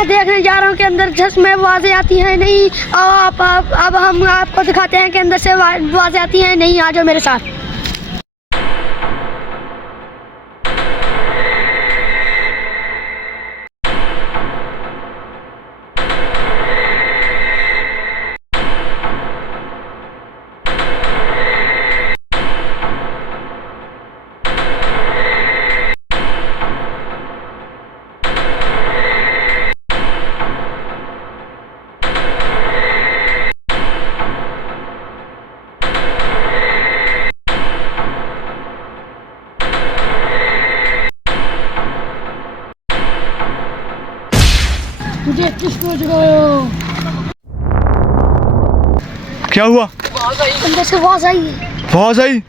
मैं देखने जा रहा हूँ कि अंदर में आवाज़ें आती हैं नहीं। अब हम आपको दिखाते हैं कि अंदर से आवाज़ें आती हैं नहीं। आ जाओ मेरे साथ। मुझे किसको जगायो? क्या हुआ? अंदर से आवाज़ आई। आवाज आई?